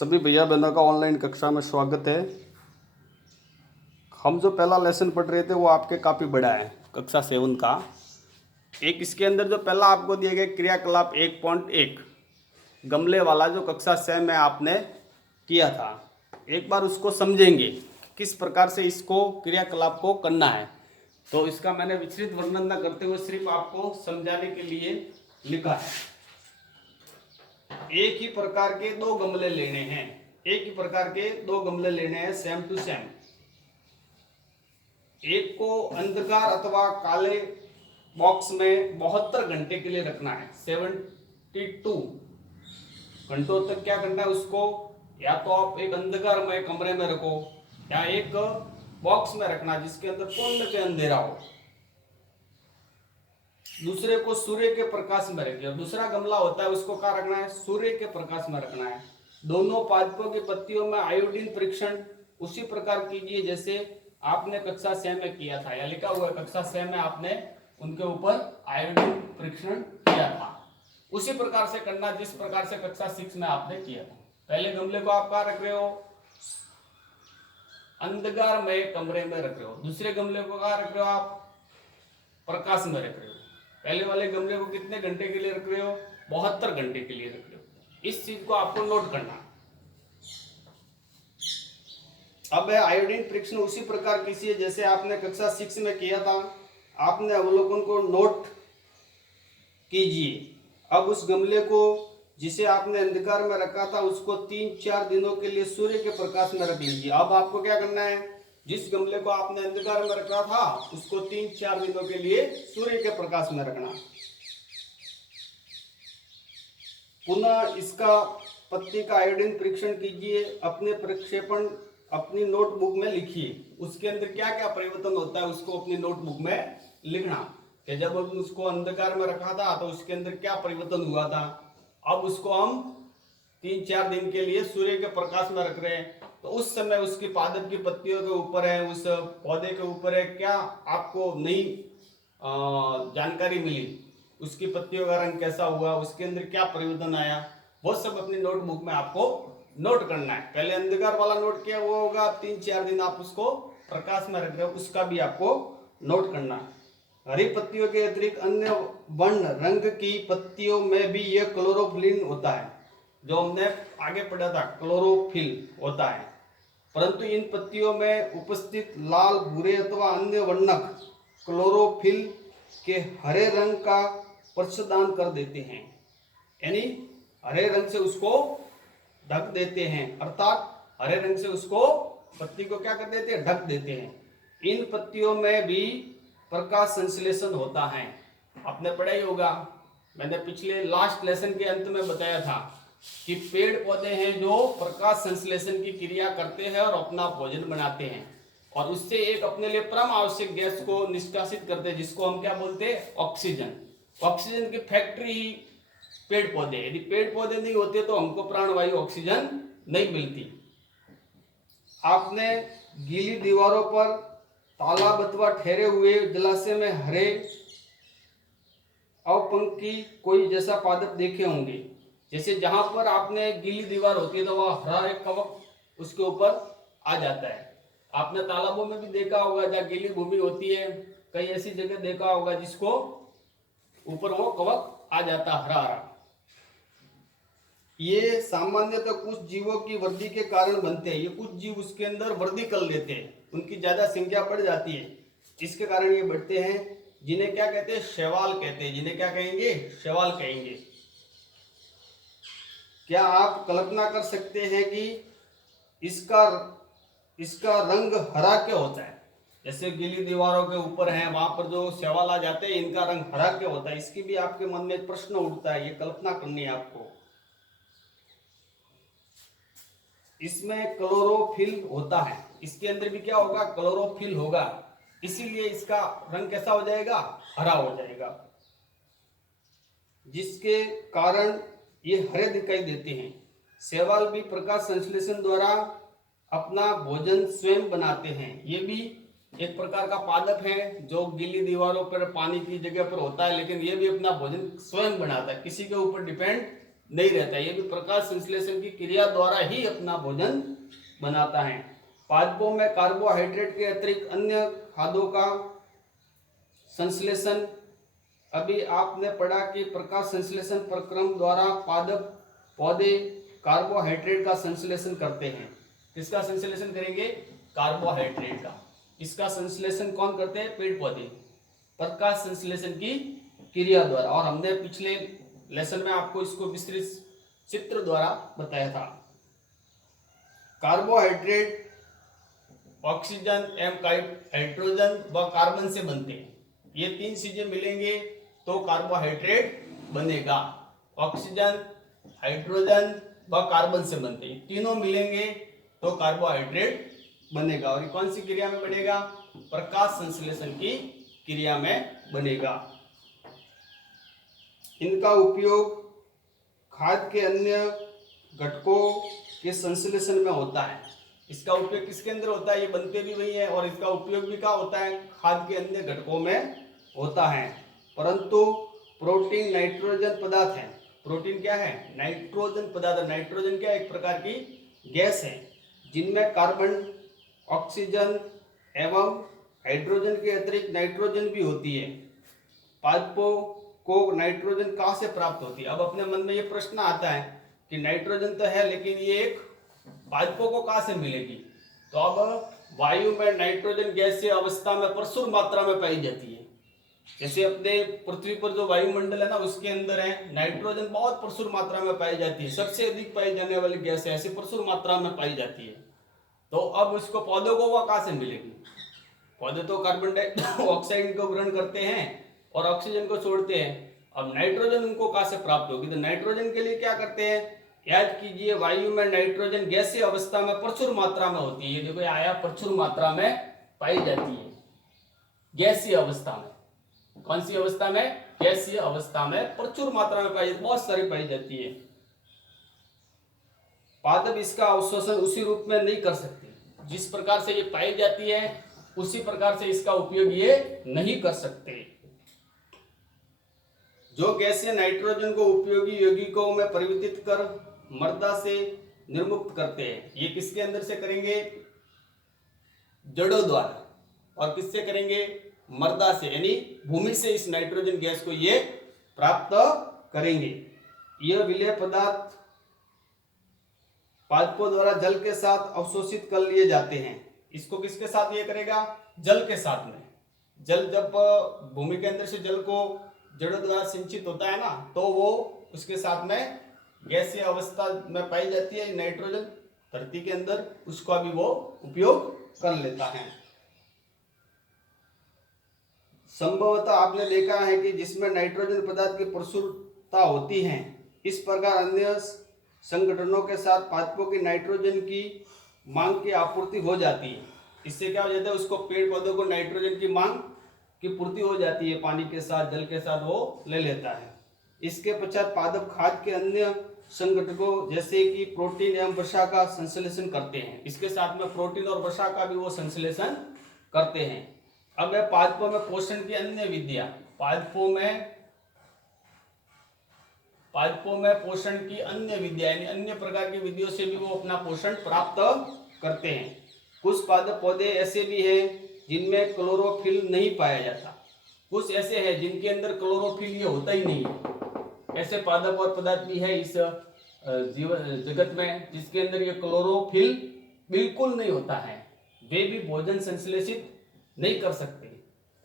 सभी भैया बहनों का ऑनलाइन कक्षा में स्वागत है। हम जो पहला लेसन पढ़ रहे थे वो आपके काफ़ी बड़ा है, कक्षा 7 का। एक इसके अंदर जो पहला आपको दिया गया क्रियाकलाप 1.1 गमले वाला जो कक्षा 6 में आपने किया था, एक बार उसको समझेंगे किस प्रकार से इसको क्रियाकलाप को करना है। तो इसका मैंने विस्तृत वर्णन न करते हुए सिर्फ आपको समझाने के लिए लिखा है। एक ही प्रकार के दो गमले लेने हैं, एक ही प्रकार के दो गमले लेने हैं, सेम टू सेम। एक को अंधकार अथवा काले बॉक्स में 72 घंटे के लिए रखना है, 72 घंटों तक क्या करना है उसको, या तो आप एक अंधकारमय कमरे में रखो या एक बॉक्स में रखना जिसके अंदर पूर्ण के अंधेरा हो। दूसरे को सूर्य के प्रकाश में रखिए, और दूसरा गमला होता है उसको क्या रखना है, सूर्य के प्रकाश में रखना है। दोनों पादपों की पत्तियों में आयोडीन परीक्षण उसी प्रकार कीजिए जैसे आपने कक्षा 6 में किया था, या लिखा हुआ है कक्षा 6 में आपने उनके ऊपर आयोडीन परीक्षण किया था। उसी प्रकार से करना जिस प्रकार से कक्षा 6 में आपने किया था। पहले गमले को आप कहाँ रख रहे हो, अंधकारमय कमरे में रख रहे हो। दूसरे गमले को कहाँ रख रहे हो, आप प्रकाश में रख रहे हो। पहले वाले गमले को कितने घंटे के लिए रख रहे हो, 72 घंटे के लिए रख रहे हो। इस चीज को आपको नोट करना। अब है आयोडीन परीक्षण उसी प्रकार कीजिए जैसे आपने कक्षा 6 में किया था। आपने अवलोकन को नोट कीजिए। अब उस गमले को जिसे आपने अंधकार में रखा था उसको 3-4 दिनों के लिए सूर्य के प्रकाश में रख लीजिए। अब आपको क्या करना है, जिस गमले को आपने अंधकार में रखा था उसको 3-4 दिनों के लिए सूर्य के प्रकाश में रखना। पुनः इसका पत्ती का आयोडीन परीक्षण कीजिए। अपने प्रक्षेपण अपनी नोटबुक में लिखिए। उसके अंदर क्या क्या परिवर्तन होता है उसको अपनी नोटबुक में लिखना कि जब हम उसको अंधकार में रखा था तो उसके अंदर क्या परिवर्तन हुआ था। अब उसको हम 3-4 दिन के लिए सूर्य के प्रकाश में रख रहे हैं, तो उस समय उसकी पादप की पत्तियों के ऊपर है, उस पौधे के ऊपर है, क्या आपको नई जानकारी मिली, उसकी पत्तियों का रंग कैसा हुआ, उसके अंदर क्या परिवर्तन आया, वो सब अपनी नोटबुक में आपको नोट करना है। पहले अंधकार वाला नोट किया वो होगा, 3-4 दिन आप उसको प्रकाश में रख रहे हो उसका भी आपको नोट करना है। हरी पत्तियों के अतिरिक्त अन्य वर्ण रंग की पत्तियों में भी यह क्लोरोफिल होता है, जो हमने आगे पढ़ा था, क्लोरोफिल होता है। परंतु इन पत्तियों में उपस्थित लाल, भूरे अथवा अन्य वर्णक क्लोरोफिल के हरे रंग का प्रच्छदान कर देते हैं, यानी हरे रंग से उसको ढक देते हैं, अर्थात हरे रंग से उसको पत्ती को क्या कर देते हैं, ढक देते हैं। इन पत्तियों में भी प्रकाश संश्लेषण होता है। आपने पढ़ा ही होगा, मैंने पिछले लास्ट लेसन के अंत में बताया था कि पेड़ पौधे हैं जो प्रकाश संश्लेषण की क्रिया करते हैं और अपना भोजन बनाते हैं, और उससे एक अपने लिए परम आवश्यक गैस को निष्कासित करते हैं जिसको हम क्या बोलते हैं, ऑक्सीजन। ऑक्सीजन की फैक्ट्री ही पेड़ पौधे। यदि पेड़ पौधे नहीं होते तो हमको प्राणवायु ऑक्सीजन नहीं मिलती। आपने गीली दीवारों पर तालाब अथवा ठहरे हुए जलाशय में हरे अवपंखी कोई जैसा पादप देखे होंगे। जैसे जहां पर आपने गीली दीवार होती है तो वह हरा एक कवक उसके ऊपर आ जाता है। आपने तालाबों में भी देखा होगा जहाँ गीली भूमि होती है, कई ऐसी जगह देखा होगा जिसको ऊपर वो कवक आ जाता हरा हरा। ये सामान्यतः कुछ जीवों की वृद्धि के कारण बनते हैं। ये कुछ जीव उसके अंदर वृद्धि कर लेते हैं, उनकी ज्यादा संख्या बढ़ जाती है, इसके कारण ये बढ़ते हैं, जिन्हें क्या कहते हैं, शैवाल कहते हैं। जिन्हें क्या कहेंगे, शैवाल कहेंगे। क्या आप कल्पना कर सकते हैं कि इसका रंग हरा क्यों होता है। जैसे गीली दीवारों के ऊपर हैं वहां पर जो शैवाल आ जाते हैं, इनका रंग हरा क्यों होता है, इसकी भी आपके मन में एक प्रश्न उठता है, ये कल्पना करनी है आपको। इसमें क्लोरोफिल होता है, इसके अंदर भी क्या होगा, क्लोरोफिल होगा, इसीलिए इसका रंग कैसा हो जाएगा, हरा हो जाएगा, जिसके कारण ये हरे दिखाई देते हैं। शैवाल भी प्रकाश संश्लेषण द्वारा अपना भोजन स्वयं बनाते हैं। ये भी एक प्रकार का पादप है जो गीली दीवारों पर पानी की जगह पर होता है, लेकिन ये भी अपना भोजन स्वयं बनाता है, किसी के ऊपर डिपेंड नहीं रहता, ये भी प्रकाश संश्लेषण की क्रिया द्वारा ही अपना भोजन बनाता है। पादपों में कार्बोहाइड्रेट के अतिरिक्त अन्य खाद्यों का संश्लेषण, अभी आपने पढ़ा कि प्रकाश संश्लेषण प्रक्रम द्वारा पादप पौधे कार्बोहाइड्रेट का संश्लेषण करते हैं। किसका संश्लेषण करेंगे? कार्बोहाइड्रेट का। इसका संश्लेषण कौन करते हैं? पेड़ पौधे, प्रकाश संश्लेषण की क्रिया द्वारा। और हमने पिछले लेसन में आपको इसको विस्तृत चित्र द्वारा बताया था। कार्बोहाइड्रेट ऑक्सीजन एवं हाइड्रोजन व कार्बन से बनते हैं। ये तीन चीजें मिलेंगे तो कार्बोहाइड्रेट बनेगा। ऑक्सीजन, हाइड्रोजन व कार्बन से बनते हैं, तीनों मिलेंगे तो कार्बोहाइड्रेट बनेगा। और कौन सी क्रिया में बनेगा? प्रकाश संश्लेषण की क्रिया में बनेगा। इनका उपयोग खाद्य के अन्य घटकों के संश्लेषण में होता है। इसका उपयोग किसके अंदर होता है? ये बनते भी वही है और इसका उपयोग भी क्या होता है? खाद्य के अन्य घटकों में होता है। परंतु प्रोटीन नाइट्रोजन पदार्थ है। प्रोटीन क्या है? नाइट्रोजन पदार्थ। नाइट्रोजन क्या? एक प्रकार की गैस है जिनमें कार्बन, ऑक्सीजन एवं हाइड्रोजन के अतिरिक्त नाइट्रोजन भी होती है। पादपों को नाइट्रोजन कहाँ से प्राप्त होती है? अब अपने मन में ये प्रश्न आता है कि नाइट्रोजन तो है लेकिन ये एक पादपों को कहाँ से मिलेगी? तो अब वायु में नाइट्रोजन गैसीय अवस्था में प्रचुर मात्रा में पाई जाती है। जैसे अपने पृथ्वी पर जो वायुमंडल है ना, उसके अंदर है नाइट्रोजन बहुत प्रचुर मात्रा में पाई जाती है। सबसे अधिक पाई जाने वाली गैस है, ऐसी प्रचुर मात्रा में पाई जाती है। तो अब उसको पौधों को वह कहाँ से मिलेगी? पौधे तो कार्बन डाइऑक्साइड को ग्रहण करते हैं और ऑक्सीजन को छोड़ते हैं। अब नाइट्रोजन उनको कहाँ से प्राप्त होगी? तो नाइट्रोजन के लिए क्या करते हैं? याद कीजिए, वायु में नाइट्रोजन गैसीय अवस्था में प्रचुर मात्रा में होती है। ये देखो आया, प्रचुर मात्रा में पाई जाती है गैसीय अवस्था में। कौन सी अवस्था में? गैसीय अवस्था में प्रचुर मात्रा में पाई जाती है, बहुत सारी पाई जाती है। पादप इसका अवशोषण उसी रूप में नहीं कर सकते जिस प्रकार से ये पाई जाती है, उसी प्रकार से इसका उपयोग ये नहीं कर सकते। जो गैसीय नाइट्रोजन को उपयोगी यौगिकों में परिवर्तित कर मृदा से निर्मुक्त करते हैं, ये किसके अंदर से करेंगे? जड़ों द्वारा। और किससे करेंगे? मृदा से, यानी भूमि से इस नाइट्रोजन गैस को ये प्राप्त करेंगे। यह विलेय पदार्थ पादपों द्वारा जल के साथ अवशोषित कर लिए जाते हैं। इसको किसके साथ ये करेगा? जल के साथ में। जल जब भूमि के अंदर से जल को जड़ों द्वारा सिंचित होता है ना, तो वो उसके साथ में गैसीय अवस्था में पाई जाती है नाइट्रोजन धरती के अंदर, उसका भी वो उपयोग कर लेता है। संभवतः आपने देखा है कि जिसमें नाइट्रोजन पदार्थ की प्रचुरता होती है, इस प्रकार अन्य संगठनों के साथ पादपों की नाइट्रोजन की मांग की आपूर्ति हो जाती है। इससे क्या हो जाता है? उसको पेड़ पौधों को नाइट्रोजन की मांग की पूर्ति हो जाती है, पानी के साथ, जल के साथ वो ले लेता है। इसके पश्चात पादप खाद्य के अन्य संगठकों जैसे कि प्रोटीन एवं वसा का संश्लेषण करते हैं। इसके साथ में प्रोटीन और वसा का भी वो संश्लेषण करते हैं। अब है पादपों में पोषण की अन्य विधियां। पादपों में पोषण की अन्य विधियां, यानी अन्य प्रकार की विधियों से भी वो अपना पोषण प्राप्त करते हैं। कुछ पादप पौधे ऐसे भी हैं जिनमें क्लोरोफिल नहीं पाया जाता। कुछ ऐसे हैं जिनके अंदर क्लोरोफिल ये होता ही नहीं है। ऐसे पादप और पदार्थ भी है इस जीवन जगत में जिसके अंदर ये क्लोरोफिल बिल्कुल नहीं होता है। वे भी भोजन संश्लेषित नहीं कर सकते।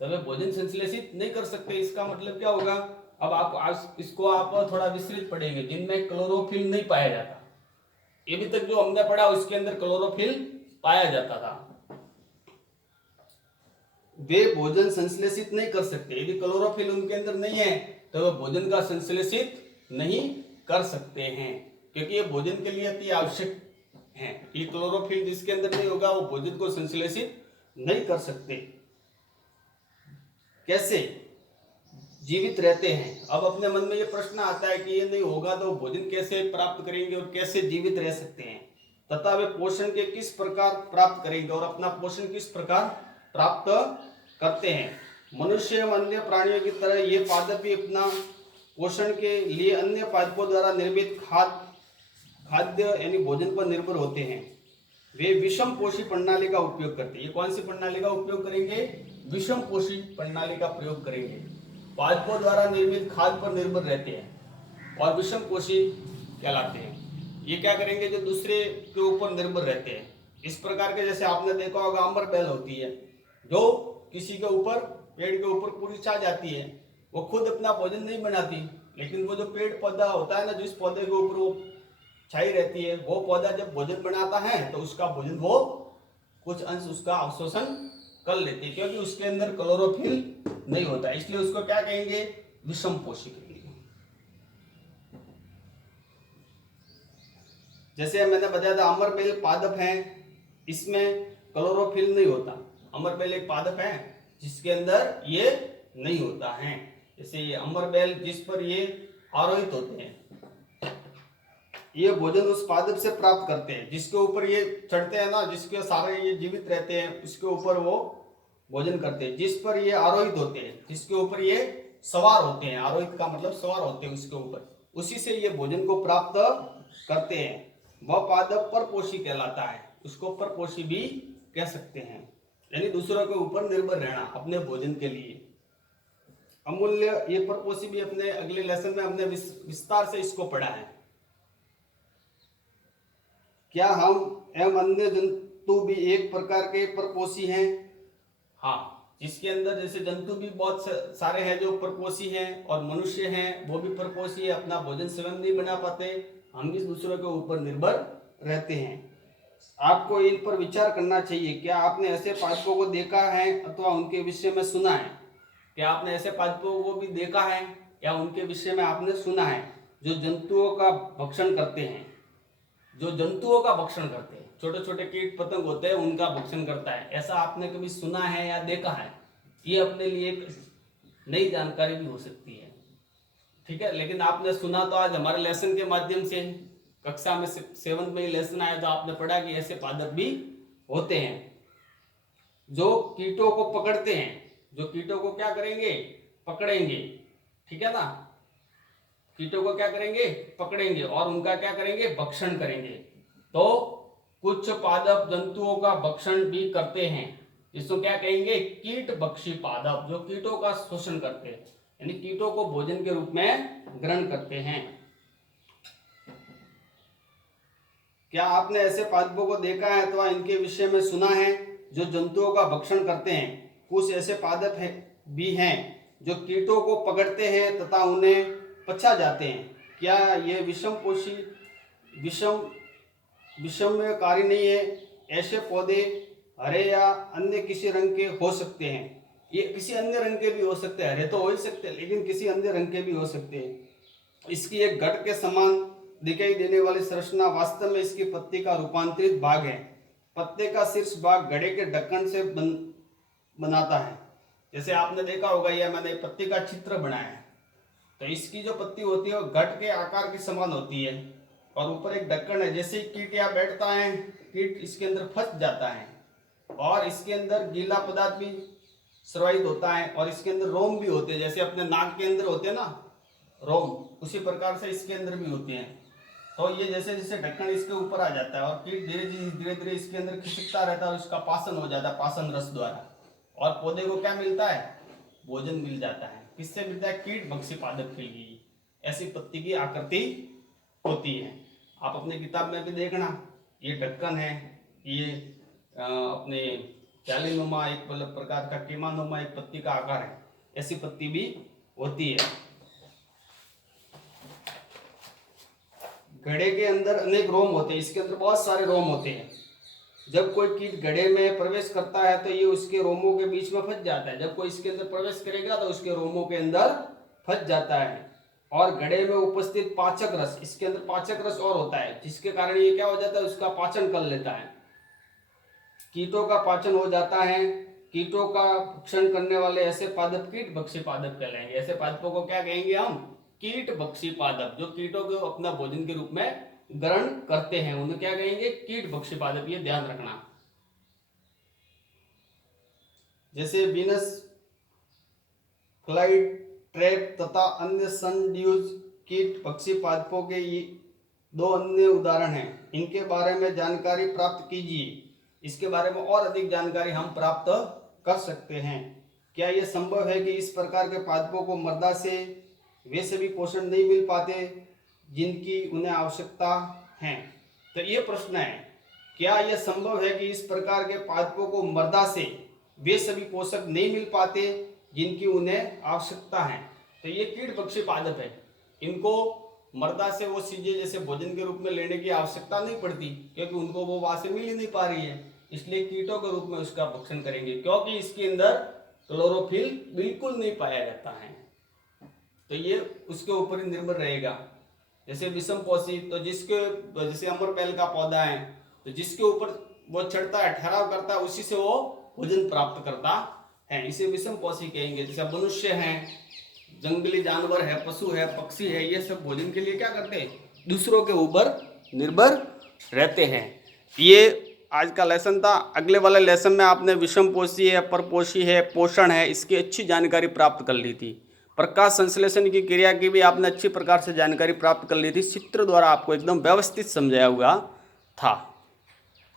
तो वे भोजन संश्लेषित नहीं कर सकते, इसका मतलब क्या होगा? अब आप इसको आप थोड़ा विस्तृत पढ़ेंगे। जिनमें क्लोरोफिल नहीं पाया जाता, ये भी तक जो हमने पढ़ा उसके अंदर क्लोरोफिल पाया जाता था। वे भोजन संश्लेषित नहीं कर सकते। यदि क्लोरोफिल उनके अंदर नहीं है तो वे भोजन का संश्लेषित नहीं कर सकते हैं, क्योंकि ये भोजन के लिए अति आवश्यक है। ये क्लोरोफिल जिसके अंदर नहीं होगा वो भोजन को संश्लेषित नहीं कर सकते। कैसे जीवित रहते हैं? अब अपने मन में ये प्रश्न आता है कि ये नहीं होगा तो भोजन कैसे प्राप्त करेंगे और कैसे जीवित रह सकते हैं, तथा वे पोषण के किस प्रकार प्राप्त करेंगे और अपना पोषण किस प्रकार प्राप्त करते हैं। मनुष्य एवं अन्य प्राणियों की तरह ये पादप भी अपना पोषण के लिए अन्य पादपों द्वारा निर्मित खाद्य यानी भोजन पर निर्भर होते हैं, वे विषम पोषी प्रणाली का उपयोग करते हैं। ये कौन सी प्रणाली का उपयोग करेंगे? विषम पोषी प्रणाली का प्रयोग करेंगे। पादपों द्वारा निर्मित खाद्य पर निर्भर रहते हैं और विषम पोषी कहलाते हैं। ये क्या करेंगे? जो दूसरे के ऊपर निर्भर रहते हैं। इस प्रकार के, जैसे आपने देखा होगा, अमर बेल होती है जो किसी के ऊपर, पेड़ के ऊपर पूरी छा जाती है। वो खुद अपना भोजन नहीं बनाती, लेकिन वो जो पेड़ पौधा होता है ना, जिस पौधे के ऊपर वो छाई रहती है, वो पौधा जब भोजन बनाता है तो उसका भोजन वो कुछ अंश उसका अवशोषण कर लेती है, क्योंकि उसके अंदर क्लोरोफिल नहीं होता, इसलिए उसको क्या कहेंगे? विषम पोषी कहेंगे। जैसे मैंने बताया था, अमरबेल पादप है, इसमें क्लोरोफिल नहीं होता। अमरबेल एक पादप है जिसके अंदर ये नहीं होता है। जैसे ये अमरबेल जिस पर ये आरोहित होते हैं, ये भोजन उस पादप से प्राप्त करते हैं जिसके ऊपर ये चढ़ते हैं ना, जिसके सारे ये जीवित रहते हैं, उसके ऊपर वो भोजन करते हैं। जिस पर ये आरोहित होते हैं, जिसके ऊपर ये सवार होते हैं, आरोहित का मतलब सवार होते हैं उसके ऊपर, उसी से ये भोजन को प्राप्त करते हैं। वह पादप परपोषी कहलाता है। उसको परपोषी भी कह सकते हैं, यानी दूसरों के ऊपर निर्भर रहना अपने भोजन के लिए। अमूल्य, ये परपोषी भी अपने अगले लेसन में हमने विस्तार से इसको पढ़ा है। क्या हम एवं अन्य जंतु भी एक प्रकार के परपोषी हैं? हाँ, जिसके अंदर जैसे जंतु भी बहुत सारे हैं जो परपोषी हैं, और मनुष्य हैं वो भी परपोषी है। अपना भोजन स्वयं नहीं बना पाते, हम भी दूसरों के ऊपर निर्भर रहते हैं। आपको इन पर विचार करना चाहिए। क्या आपने ऐसे पादपों को देखा है अथवा उनके विषय में सुना है? क्या आपने ऐसे पादपों को भी देखा है या उनके विषय में आपने सुना है जो जंतुओं का भक्षण करते हैं? जो जंतुओं का भक्षण करते हैं, छोटे छोटे कीट पतंग होते हैं, उनका भक्षण करता है, ऐसा आपने कभी सुना है या देखा है? ये अपने लिए एक नई जानकारी भी हो सकती है, ठीक है। लेकिन आपने सुना तो आज हमारे लेसन के माध्यम से, कक्षा में 7th में लेसन आया तो आपने पढ़ा कि ऐसे पादप भी होते हैं जो कीटों को पकड़ते हैं, जो कीटों को क्या करेंगे? पकड़ेंगे, ठीक है ना। कीटों को क्या करेंगे? पकड़ेंगे और उनका क्या करेंगे? भक्षण करेंगे। तो कुछ पादप जंतुओं का भक्षण भी करते हैं, इसको क्या कहेंगे? कीट भक्षी पादप, जो कीटों का शोषण करते हैं, यानी कीटों को भोजन के रूप में ग्रहण करते हैं। क्या आपने ऐसे पादपों को देखा है अथवा इनके विषय में सुना है जो जंतुओं का भक्षण करते हैं? कुछ ऐसे पादप भी हैं जो कीटों को पकड़ते हैं तथा उन्हें पचा जाते हैं। क्या ये विषमकारी नहीं है? ऐसे पौधे हरे या अन्य किसी रंग के हो सकते हैं। ये किसी अन्य रंग के भी हो सकते हैं, हरे तो हो ही सकते हैं, लेकिन किसी अन्य रंग के भी हो सकते हैं। इसकी एक घट के समान दिखाई देने वाली संरचना वास्तव में इसकी पत्ती का रूपांतरित भाग है। पत्ते का शीर्ष भाग घड़े के ढक्कन से बनाता है। जैसे आपने देखा होगा, यह मैंने पत्ती का चित्र बनाया है, तो इसकी जो पत्ती होती है वो घट के आकार के समान होती है और ऊपर एक ढक्कन है। जैसे ही कीट यहाँ बैठता है, कीट इसके अंदर फंस जाता है और इसके अंदर गीला पदार्थ भी स्रावित होता है और इसके अंदर रोम भी होते हैं। जैसे अपने नाक के अंदर होते हैं ना रोम, उसी प्रकार से इसके अंदर भी होते हैं। तो ये जैसे जैसे ढक्कन इसके ऊपर आ जाता है और कीट धीरे धीरे इसके अंदर खिसकता रहता है और इसका पाचन हो जाता है पाचन रस द्वारा, और पौधे को क्या मिलता है? भोजन मिल जाता है। किससे मिलता है? कीट भक्षी पादप के लिए ऐसी पत्ती की आकृति होती है। आप अपने किताब में भी देखना, ये ढक्कन है, ये अपने जालीनुमा एक प्रकार का कीमानुमा एक पत्ती का आकार है, ऐसी पत्ती भी होती है। घड़े के अंदर अनेक रोम होते हैं, इसके अंदर बहुत सारे रोम होते हैं। जब कोई कीट घड़े में प्रवेश करता है तो ये उसके रोमों के बीच में फंस जाता है। जब कोई इसके अंदर प्रवेश करेगा तो उसके रोमों के अंदर फंस जाता है और घड़े में उपस्थित पाचक रस, इसके अंदर पाचक रस और होता है, जिसके कारण ये क्या हो जाता है? उसका पाचन कर लेता है, कीटों का पाचन हो जाता है। कीटों का भक्षण करने वाले ऐसे पादप कीट भक्षी पादप कहलाएंगे। ऐसे पादपों को क्या कहेंगे हम? कीट भक्षी पादप। जो कीटों को अपना भोजन के रूप में ग्रहण करते हैं उन्हें क्या कहेंगे? कीट भक्षी पादप। ये ध्यान रखना। जैसे वीनस फ्लाई ट्रैप तथा अन्य सनड्यूज कीट पक्षी पादपों के ये 2 अन्य उदाहरण हैं। इनके बारे में जानकारी प्राप्त कीजिए। इसके बारे में और अधिक जानकारी हम प्राप्त कर सकते हैं। क्या यह संभव है कि इस प्रकार के पादपों को मृदा से वे सभी पोषण नहीं मिल पाते जिनकी उन्हें आवश्यकता है? तो ये प्रश्न है, क्या यह संभव है कि इस प्रकार के पादपों को मृदा से वे सभी पोषक नहीं मिल पाते जिनकी उन्हें आवश्यकता है? तो ये कीट पक्षी पादप है, इनको मृदा से वो चीजें जैसे भोजन के रूप में लेने की आवश्यकता नहीं पड़ती, क्योंकि उनको वो वहां से मिल ही नहीं पा रही है। इसलिए कीटों के रूप में उसका भक्षण करेंगे, क्योंकि इसके अंदर क्लोरोफिल बिल्कुल नहीं पाया जाता है। तो ये उसके ऊपर ही निर्भर रहेगा। जैसे विषम पोषी, तो जैसे अमरपैल का पौधा है, तो जिसके ऊपर वो चढ़ता है, ठहराव करता है, उसी से वो भोजन प्राप्त करता है, इसे विषम पोषी कहेंगे। जैसे मनुष्य हैं, जंगली जानवर है, पशु है, पक्षी है, ये सब भोजन के लिए क्या करते हैं? दूसरों के ऊपर निर्भर रहते हैं। ये आज का लेसन था। अगले वाले लेसन में आपने विषम पोषी है, परपोषी है, पोषण है, इसकी अच्छी जानकारी प्राप्त कर ली थी। प्रकाश संश्लेषण की क्रिया की भी आपने अच्छी प्रकार से जानकारी प्राप्त कर ली थी। चित्र द्वारा आपको एकदम व्यवस्थित समझाया हुआ था।